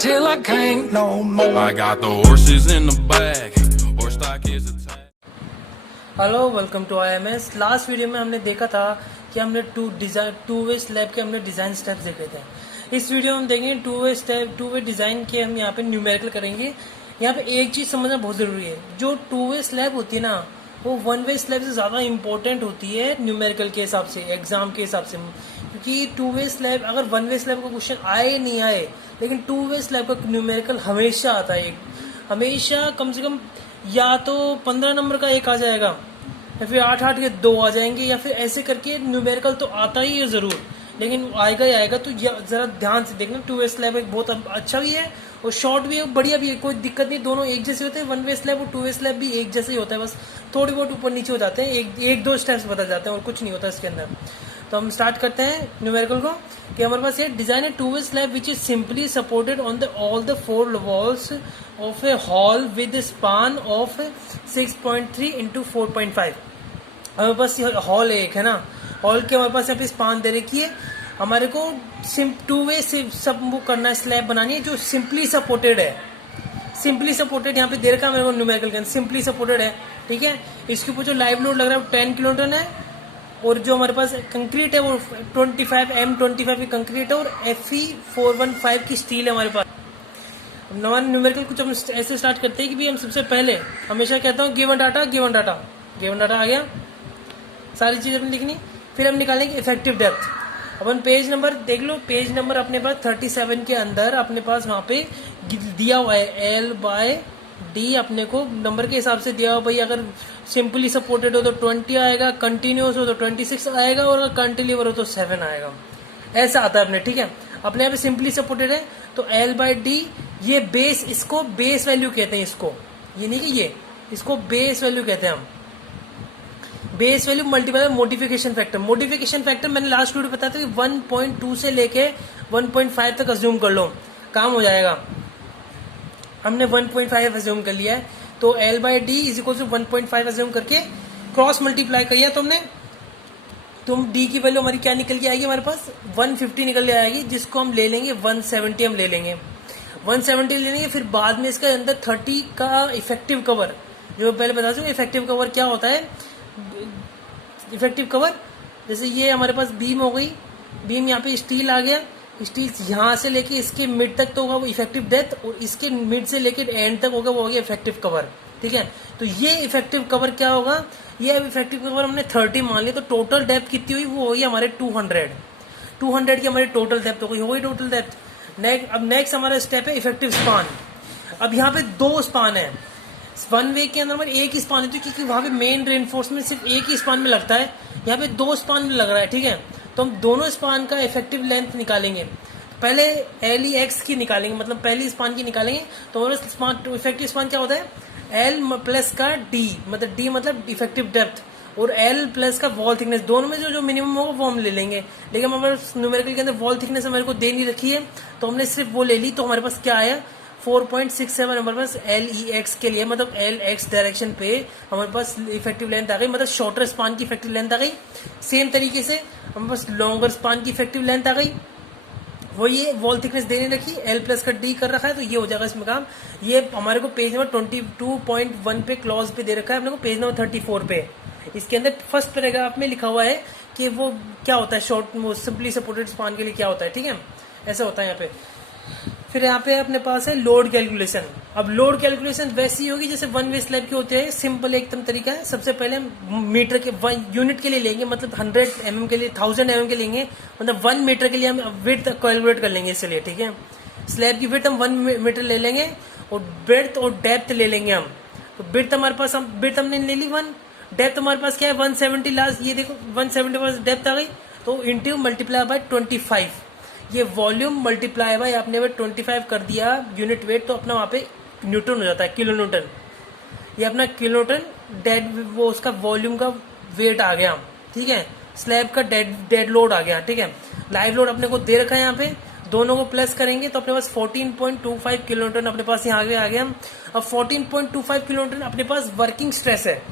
till I can't no more. I got the horses in the back, horse stock is attached. Hello welcome to IMS। Last video में हमने देखा था कि हमने two way slab के हमने design steps देखे थे। इस वीडियो में हम देखेंगे टू वे डिज़ाइन के हम यहाँ पे न्यूमेरिकल करेंगे। यहाँ पे एक चीज़ समझना बहुत ज़रूरी है, जो टू वे स्लैब होती है ना वो वन वे स्लैब से ज़्यादा इंपॉर्टेंट होती है न्यूमेरिकल के हिसाब से, एग्जाम के हिसाब से। क्योंकि टू वे स्लैब अगर वन वे स्लैब का क्वेश्चन आए नहीं आए, लेकिन टू वे स्लैब का न्यूमेरिकल हमेशा आता है। हमेशा कम से कम या तो 15 नंबर का एक आ जाएगा या फिर 8 के 2 आ जाएंगे, या फिर ऐसे करके न्यूमेरिकल तो आता ही है ज़रूर, लेकिन आएगा ही आएगा। तो ज़रा ध्यान से देखना, टू वे स्लैब एक बहुत अच्छा भी है और शॉर्ट भी है, बढ़िया भी है, कोई दिक्कत नहीं। दोनों एक जैसे होते हैं, वन वे स्लैब और टू वे स्लैब भी एक जैसे ही होता है, बस थोड़ी बहुत ऊपर नीचे हो जाते हैं, एक दो स्टेप्स बदल जाते हैं और कुछ नहीं होता इसके अंदर। तो हम स्टार्ट करते हैं न्यूमेरिकल को कि हमारे पास ये डिजाइन है two way slab which is simply supported on all the 4 walls of A hall with span of 6.3 into 4.5। हमारे पास हॉल एक है ना, हॉल के हमारे पास यहाँ पे स्पान दे रखी है। हमारे को टू वे से सब वो करना है, स्लैब बनानी है जो सिंपली सपोर्टेड है। सिंपली सपोर्टेड यहाँ पे दे रखा है मेरे को न्यूमेरिकल के अंदर, सिंपली सपोर्टेड है, ठीक है। इसके ऊपर जो लाइव लोड लग रहा है वो 10 किलोन्यूटन है, और जो हमारे पास कंक्रीट है वो 25 M25 की कंक्रीट है, और FE 415 की स्टील है हमारे पास। हमारे न्यूमेरिकल कुछ हम ऐसे स्टार्ट करते हैं कि भी हम सबसे पहले हमेशा कहता हूँ गिवन डाटा आ गया, सारी चीज़ अपनी लिखनी। फिर हम निकालेंगे इफेक्टिव डेप्थ। अपन पेज नंबर देख लो, पेज नंबर अपने पास 37 के अंदर अपने पास वहाँ पे दिया हुआ है L/D, अपने को नंबर के हिसाब से दिया हुआ। भाई अगर सिंपली सपोर्टेड हो तो 20 आएगा, कंटिन्यूस हो तो 26 आएगा, और अगर कंटिन्यूअर हो तो 7 आएगा, ऐसा आता है अपने, ठीक है। अपने यहाँ पे सिंपली सपोर्टेड है तो L/D, ये बेस, इसको बेस वैल्यू कहते हैं, इसको ये नहीं कि इसको बेस वैल्यू कहते हैं हम। Base value multiply modification factor. Modification factor मैंने लास्ट वीडियो बताया था कि 1.2 से लेके 1.5 तक अज्यूम कर लो, काम हो जाएगा। हमने 1.5 अज्यूम कर लिया है, तो L/D is equal to 1.5 assume करके क्रॉस मल्टीप्लाई करिए तुमने, तुम D की वैल्यू हमारी क्या निकल के आएगी, हमारे पास 150 निकल के आएगी, जिसको हम ले लेंगे 170, हम ले लेंगे 170 ले लेंगे। फिर बाद में इसका अंदर 30 का इफेक्टिव कवर, जो पहले बता दूं इफेक्टिव कवर क्या होता है। इफेक्टिव कवर जैसे ये हमारे पास बीम हो गई, बीम यहाँ पे स्टील आ गया, स्टील यहाँ से लेके इसके मिड तक तो होगा वो इफेक्टिव डेप्थ, और इसके मिड से लेके एंड तक होगा वो हो गया इफेक्टिव कवर, ठीक है। तो ये इफेक्टिव कवर क्या होगा, ये अब इफेक्टिव कवर हमने 30 मान लिया, तो टोटल डेप्थ कितनी हुई, वो होगी हमारे 200 की हमारी टोटल डेप्थ हो गई टोटल डेप्थ। अब नेक्स्ट हमारा स्टेप है इफेक्टिव स्पान। अब यहाँ पे 2 स्पान है, वन वे के अंदर हमारे एक ही स्पान है, क्योंकि वहां पे मेन रेनफोर्समेंट सिर्फ एक ही स्पान में लगता है, यहाँ पे 2 स्पान में लग रहा है, ठीक है। तो हम दोनों स्पान का इफेक्टिव लेंथ निकालेंगे। पहले LEX की निकालेंगे, मतलब पहली स्पान की निकालेंगे। तो हमारा इफेक्टिव स्पान क्या होता है, L प्लस का D, मतलब D मतलब इफेक्टिव डेप्थ, और L प्लस का वॉल थिकनेस, दोनों में जो मिनिमम होगा वो हम ले लेंगे। लेकिन हमारे न्यूमेरिकल के अंदर वॉल थिकनेस हमारे को दे नहीं रखी है, तो हमने सिर्फ वो ले ली। तो हमारे पास क्या आया, 4.67 हमारे पास LEX के लिए, मतलब LX डायरेक्शन पे हमारे पास इफेक्टिव लेंथ आ गई, मतलब शॉर्टर स्पान की इफेक्टिव लेंथ आ गई। सेम तरीके से हमारे पास लॉन्गर स्पान की इफेक्टिव लेंथ आ गई, वो ये वॉल थिकनेस देने रखी, L प्लस का D कर रखा है, तो ये हो जाएगा इसमें काम। ये हमारे को पेज नंबर 22.1 पे क्लॉज पे दे रखा है, अपने को पेज नंबर 34 पे। इसके अंदर फर्स्ट पैराग्राफ में लिखा हुआ है कि वो क्या होता है, शॉर्ट वो सिंपली सपोर्टेड स्पान के लिए क्या होता है, ठीक है, ऐसा होता है यहाँ पे। फिर यहाँ पे अपने पास है लोड कैलकुलेशन। अब लोड कैलकुलेशन वैसी होगी जैसे वन वे स्लैब के होते हैं, सिंपल एकदम तरीका है। सबसे पहले हम मीटर के यूनिट के लिए लेंगे, मतलब 100 mm के लिए 1000 mm के लेंगे, मतलब 1 मीटर के लिए हम विड्थ कैलकुलेट कर लेंगे इसलिए, ठीक है। स्लैब की विड्थ हम 1 मीटर ले लेंगे, और ब्रेड्थ और डेप्थ ले लेंगे हम। तो ब्रेड्थ हमारे पास ब्रेड्थ हमने ले ली 1, डेप्थ हमारे पास क्या है 170, लास्ट ये देखो 170 पास डेप्थ आ गई, तो इंटू मल्टीप्लाई बाय 25, ये वॉल्यूम मल्टीप्लाई बाय आपने 25 कर दिया यूनिट वेट, तो अपना वहाँ पे न्यूटन हो जाता है, किलो न्यूटन। ये अपना किलो न्यूटन डेड वो उसका वॉल्यूम का वेट आ गया, ठीक है। स्लैब का डेड लोड आ गया, ठीक है। लाइव लोड अपने को दे रखा है यहाँ पे, दोनों को प्लस करेंगे तो अपने पास 14.25 किलो न्यूटन अपने पास यहाँ आ गया। अब 14.25 किलो न्यूटन अपने पास वर्किंग स्ट्रेस है,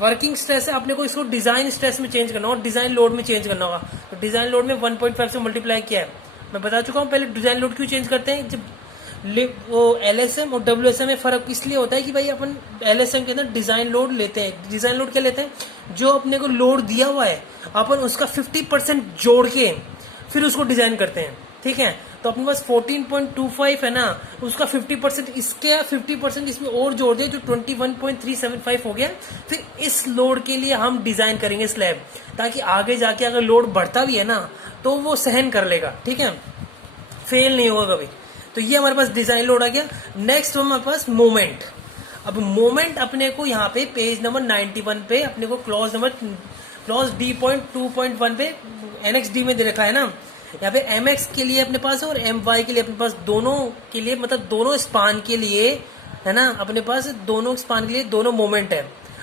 वर्किंग स्ट्रेस है, अपने को इसको डिजाइन स्ट्रेस में चेंज करना होगा, डिजाइन लोड में चेंज करना होगा। तो डिजाइन लोड में 1.5 से मल्टीप्लाई किया है, मैं बता चुका हूँ पहले डिजाइन लोड क्यों चेंज करते हैं। जब वो LSM और WSM में फर्क इसलिए होता है कि भाई अपन LSM के अंदर डिजाइन लोड लेते हैं। डिजाइन लोड क्या लेते हैं, जो अपने को लोड दिया हुआ है अपन उसका 50% जोड़ के फिर उसको डिजाइन करते हैं, ठीक है। तो अपने पास 14.25 है ना, उसका 50% इसके 50% इसमें और जोड़ दिया जो 21.375 हो गया। फिर इस लोड के लिए हम डिजाइन करेंगे स्लैब, ताकि आगे जाके अगर लोड बढ़ता भी है ना तो वो सहन कर लेगा, ठीक है, फेल नहीं होगा कभी। तो ये हमारे पास डिजाइन लोड आ गया। नेक्स्ट हमारे पास मोमेंट। अब मोमेंट अपने को यहाँ पे पेज नंबर 91 पे अपने को क्लॉज D.2.1 पे NXD में दे रखा है ना। यहाँ पे MX के लिए अपने पास और MY के लिए अपने पास, दोनों के लिए मतलब दोनों स्पान के लिए है ना, अपने पास दोनों स्पान के लिए दोनों मोमेंट है।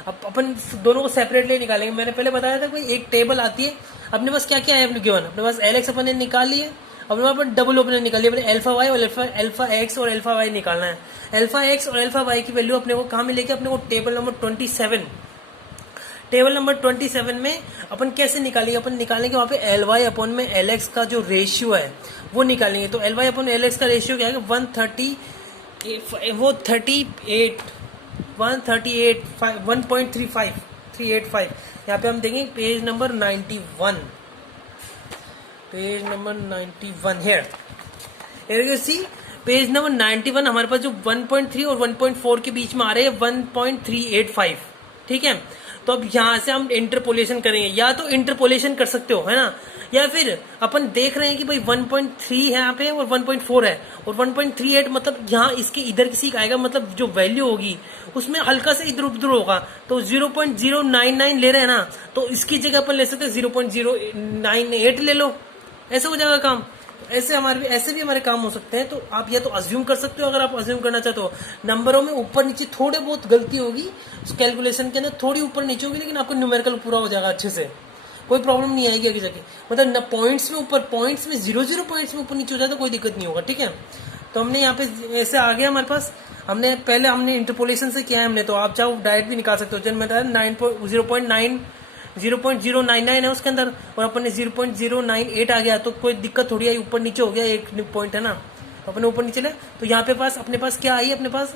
अब अपन दोनों को सेपरेटली निकालेंगे। मैंने पहले बताया था कोई एक टेबल आती है, अपने पास क्या क्या है अपने गिवन, अपने पास LX अपन ने निकाल लिया, अपने पास डबल ओपन निकाल लिया, अपने अल्फा वाई और अल्फा एक्स और अल्फा वाई निकालना है। अल्फा एक्स और अल्फा वाई की वैल्यू अपने को कहाँ मिलेगी, अपने को टेबल नंबर 27। टेबल नंबर 27 में अपन कैसे निकालेंगे, अपन निकालेंगे वहां पे LY अपॉन में LX का जो रेशियो है वो निकालेंगे। तो LY अपॉन LX का रेशियो क्या है, 138 1.35 यहाँ पे हम देंगे page number 91, page number 91 here see page number 91 हमारे पास जो 1.3 और 1.4 के बीच में आ रहे हैं 1.385, ठीक है। तो अब यहां से हम इंटरपोलेशन करेंगे, या तो इंटरपोलेशन कर सकते हो है ना, या फिर अपन देख रहे हैं कि भाई 1.3 है यहाँ पे और 1.4 है और 1.38 मतलब यहाँ इसके इधर किसी का आएगा, मतलब जो वैल्यू होगी उसमें हल्का से इधर उधर होगा। तो 0.099 ले रहे हैं ना, तो इसकी जगह अपन ले सकते हैं 0.098 ले लो, ऐसे हो जाएगा काम। ऐसे भी हमारे काम हो सकते हैं। तो आप या तो अज्यूम कर सकते हो, अगर आप अज्यूम करना चाहते हो। नंबरों में ऊपर नीचे थोड़े बहुत गलती होगी, कैलकुलेशन के अंदर थोड़ी ऊपर नीचे होगी, लेकिन आपको न्यूमेरिकल पूरा हो जाएगा अच्छे से, कोई प्रॉब्लम नहीं आएगी आगे जाके। मतलब पॉइंट्स में ऊपर, पॉइंट्स में 0 पॉइंट्स में ऊपर नीचे हो जाए तो कोई दिक्कत नहीं होगा, ठीक है। तो हमने यहाँ पे ऐसे आ गया हमारे पास, हमने इंटरपोलेशन से किया है हमने, तो आप चाहो डायरेक्ट भी निकाल सकते हो। जब मैंने 0.099 है उसके अंदर और अपन ने 0.098 आ गया तो कोई दिक्कत थोड़ी आई, ऊपर नीचे हो गया एक पॉइंट है ना, तो अपने ऊपर नीचे ले। तो यहाँ पे पास अपने पास क्या आई, अपने पास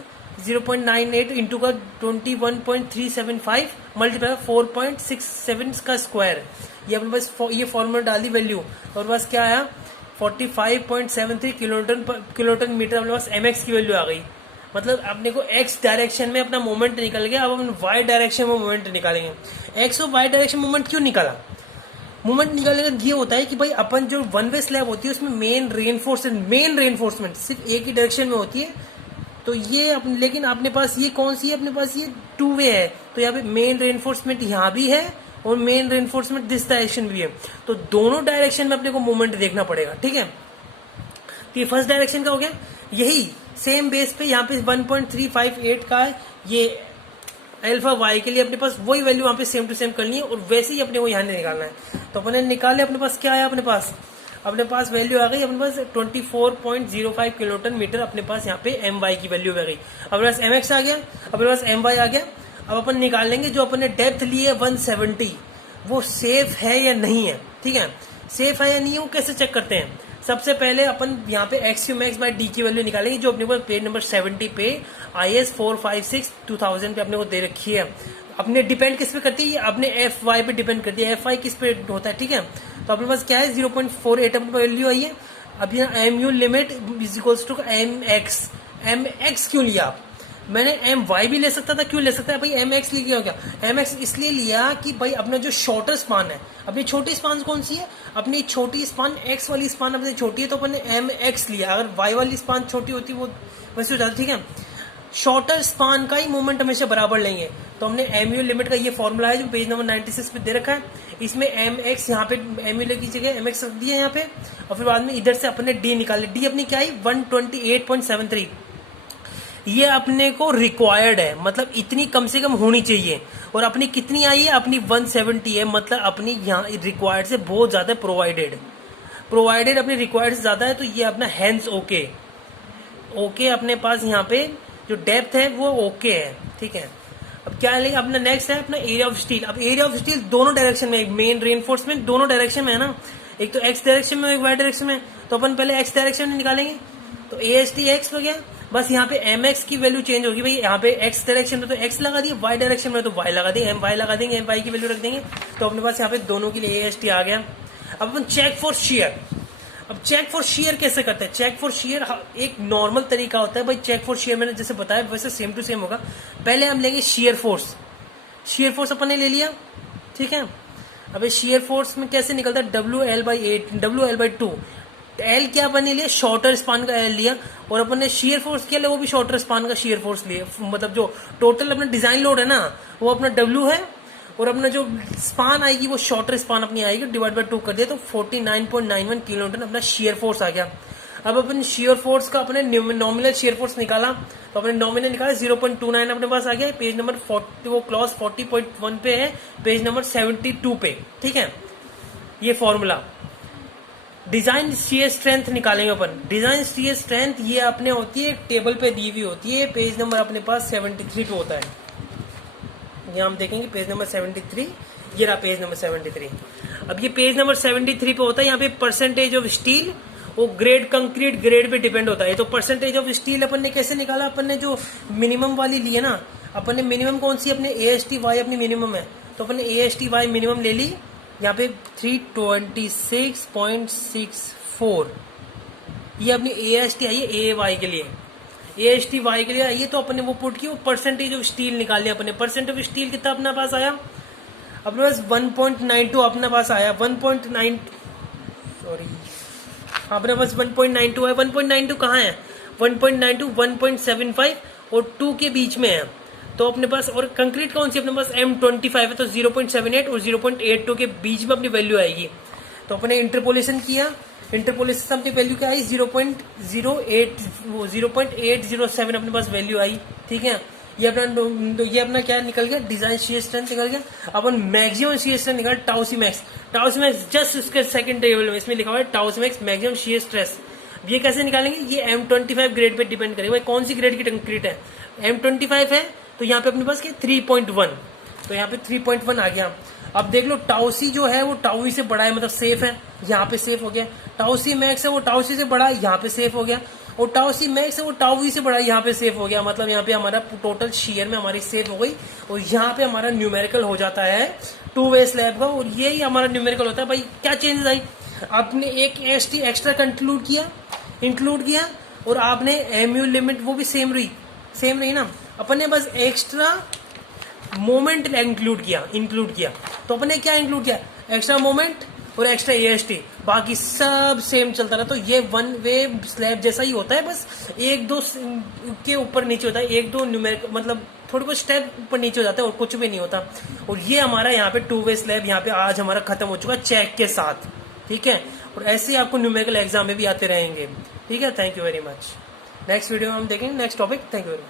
0.98 इंटू का 21.375 मल्टीप्लाई 4.67 का स्क्वायर, ये अपने पास ये फॉर्मूला डाल दी वैल्यू, और बस क्या आया 45.73 किलोन्यूटन मीटर अपने पास MX की वैल्यू आ गई। मतलब अपने को X डायरेक्शन में अपना मोमेंट निकल गया, अब हम Y डायरेक्शन में मोमेंट निकालेंगे। X और Y डायरेक्शन मोमेंट क्यों निकाला, मोमेंट निकालने का ये होता है कि भाई अपन जो वन वे स्लैब होती है उसमें मेन रेनफोर्समेंट सिर्फ एक ही डायरेक्शन में होती है। तो ये लेकिन अपने पास ये कौन सी है, अपने पास ये 2 वे है, तो यहाँ पे मेन रेनफोर्समेंट यहाँ भी है और मेन रेनफोर्समेंट दिस डायरेक्शन भी है, तो दोनों डायरेक्शन में अपने को मोमेंट देखना पड़ेगा, ठीक है। तो ये फर्स्ट डायरेक्शन का हो गया। यही सेम बेस पे यहाँ पे 1.358 का है, ये अल्फा वाई के लिए अपने पास वही वैल्यू वहां पे सेम टू सेम करनी है और वैसे ही अपने को यहाँ निकालना है। तो अपने निकाले, अपने पास क्या आया, अपने पास वैल्यू आ गई, अपने पास 24.05 किलोन्यूटन मीटर अपने पास यहाँ पे MY की वैल्यू आ गई। अपने पास MX आ गया, अपने पास MY आ गया। अब अपन निकाल लेंगे जो अपन ने डेप्थ ली है 170, वो सेफ है या नहीं है, ठीक है। सेफ है या नहीं है वो कैसे चेक करते हैं, सबसे पहले अपन यहाँ पे XUmax/D की वैल्यू निकालेंगे जो अपने को पेज नंबर 70 पे IS 456/2000 पे अपने को दे रखी है। अपने डिपेंड किस पे करती है, ये अपने FY पे डिपेंड करती है, FY किस पे होता है, ठीक है। तो अपने पास क्या है 0.48 अपने पास वैल्यू आई है। अब यहाँ MU limit is equals to MX क्यों लिया आप, मैंने MY भी ले सकता था, क्यों ले सकता है भाई MX लिया क्या, MX इसलिए लिया कि भाई अपना जो शॉर्टर स्पान है, अपनी छोटी स्पान कौन सी है, अपनी छोटी स्पान X वाली स्पान अपनी छोटी है तो अपन ने MX लिया। अगर Y वाली स्पान छोटी होती वो वैसे हो जाती, ठीक है। शॉर्टर स्पान का ही मोमेंट हमेशा बराबर लेंगे। तो हमने MU लिमिट का ये फॉर्मूला है जो पेज नंबर 96 पे दे रखा है, इसमें MX यहाँ पे MU की जगह MX रख दिया यहाँ पे, और फिर बाद में इधर से अपने D निकाले। D अपनी क्या आई 128.73, ये अपने को रिक्वायर्ड है, मतलब इतनी कम से कम होनी चाहिए। और अपनी कितनी आई है, अपनी 170 है, मतलब अपनी यहाँ रिक्वायर्ड से बहुत ज्यादा प्रोवाइडेड अपनी रिक्वायर्ड से ज्यादा है, तो ये अपना हैंस ओके अपने पास यहाँ पे जो डेप्थ है वो ओके है, ठीक है। अब क्या लेंगे अपना नेक्स्ट है अपना एरिया ऑफ स्टील। अब एरिया ऑफ स्टील दोनों डायरेक्शन में, मेन रेनफोर्समेंट दोनों डायरेक्शन में है ना, एक तो X डायरेक्शन में एक Y डायरेक्शन में। तो अपन पहले X डायरेक्शन में निकालेंगे, तो AST x हो गया, बस यहाँ पे mx की वैल्यू चेंज होगी भाई, यहाँ पे x डायरेक्शन में तो x लगा दिए, y डायरेक्शन में तो y लगा दिए, my लगा देंगे, my की वैल्यू रख देंगे, तो अपने पास यहाँ पे दोनों के लिए AST आ गया। अब अपन चेक फॉर शेयर, अब चेक फॉर शेयर कैसे करते हैं? चेक फॉर शेयर एक नॉर्मल तरीका होता है भाई। चेक फॉर शेयर मैंने जैसे बताया वैसे सेम टू सेम होगा। पहले हम लेंगे शेयर फोर्स, शेयर फोर्स अपन ने ले लिया, ठीक है। अब शेयर फोर्स में कैसे निकलता है? WL/8, WL/2, L क्या अपन ने लिया? शॉर्टर स्पान का L लिया, और अपन ने शेयर फोर्स क्या लिया? वो भी शॉर्टर स्पान का शेयर फोर्स लिया। मतलब जो टोटल अपना डिजाइन लोड है ना, वो अपना W है, और अपना जो स्पान आएगी वो शॉर्टर स्पान अपनी आएगी, डिवाइड बाय 2 कर दिया तो 49.91 किलो न्यूटन अपना शेयर फोर्स आ गया। अब अपन शेयर फोर्स का अपने नॉमिनल शेयर फोर्स निकाला, तो अपने नॉमिनल निकाला 0.29 अपने पास आ गया। पेज नंबर 40, वो क्लॉज 40.1 पे है, पेज नंबर 72 पे, ठीक है। ये फॉर्मूला डिजाइन शेयर स्ट्रेंथ निकालेंगे अपन। डिजाइन शेयर स्ट्रेंथ ये अपने होती है टेबल पे दी हुई होती है, पेज नंबर अपने पास 73 पे होता है। ये हम देखेंगे पेज नंबर 73, ये रहा पेज नंबर 73। अब ये पेज नंबर 73 पे होता है, यहाँ पे परसेंटेज ऑफ स्टील, वो grade concrete grade pay depend होता है। तो परसेंटेज ऑफ स्टील अपन ने कैसे निकाला? अपन ने जो मिनिमम वाली ली है ना, अपन ने मिनिमम कौन सी? अपने ASTY अपनी मिनिमम है, तो अपन ने ASTY मिनिमम ले ली, यहाँ पे 326.64, ये अपनी AST आई है AY के लिए, ASTY के लिए आई है, तो अपन ने वो पुट की, वो परसेंटेज ऑफ स्टील निकाल लिया अपन ने। परसेंट ऑफ स्टील कितना अपने पास आया? अपने पास 1.92 अपने पास आया, 1.9 सॉरी अपने पास 1.92 है। 1.92 कहाँ है? 1.92, 1.75 और 2 के बीच में है, तो अपने पास। और कंक्रीट कौन सी? अपने पास M25 है, तो 0.78 और 0.82 के बीच में अपनी वैल्यू आएगी। तो अपने इंटरपोलेशन किया, इंटरपोलेशन अपनी वैल्यू क्या आई? 0.807 अपने पास वैल्यू आई, ठीक है। ये अपना क्या निकल गया? डिजाइन शेयर स्ट्रेंथ निकल गया। अपन मैक्सिमम शेयर स्ट्रेंथ निकाल टाउसी मैक्स, टाउसी मैक्स जस्ट इसके सेकंड टेबल में इसमें लिखा हुआ है टाउसी मैक्स मैक्सिमम शेयर स्ट्रेस। ये कैसे निकालेंगे? ये M25 ग्रेड पे डिपेंड करेगा भाई, कौन सी ग्रेड की कंक्रीट है। M25 है, तो यहाँ पे अपने पास क्या? 3.1, तो यहाँ पे 3.1 आ गया। अब देख लो टाउसी जो है वो टाउई से बड़ा है, मतलब सेफ है, यहाँ पे सेफ हो गया। टाउसी मैक्स है वो टाउसी से बड़ा है, यहाँ पे सेफ हो गया। और टाउसी मैक्स है वो टाउई से बड़ा है, यहाँ पे सेफ हो गया। मतलब यहाँ पे हमारा टोटल शेयर में हमारी सेफ हो गई, और यहाँ पे हमारा न्यूमेरिकल हो जाता है 2 वे स्लैब का, और यही हमारा न्यूमेरिकल होता है भाई। क्या चेंजेस आई? आपने एक AST एक्स्ट्रा इंक्लूड किया, और आपने MU लिमिट वो भी सेम रही ना, अपन ने बस एक्स्ट्रा मोमेंट इंक्लूड किया। तो अपन ने क्या इंक्लूड किया? एक्स्ट्रा मोमेंट और एक्स्ट्रा AST, बाकी सब सेम चलता रहा। तो ये 1 वे स्लैब जैसा ही होता है, बस 1-2 के ऊपर नीचे होता है, 1-2 न्यूमेरिकल मतलब थोड़े बहुत स्टेप ऊपर नीचे हो जाता है, और कुछ भी नहीं होता। और ये हमारा यहाँ पे 2 वे स्लैब यहाँ पे आज हमारा खत्म हो चुका चेक के साथ, ठीक है। और ऐसे ही आपको न्यूमेरिकल एग्जाम में भी आते रहेंगे, ठीक है। Thank you very much. Next video में हम देखेंगे next topic. Thank you very much.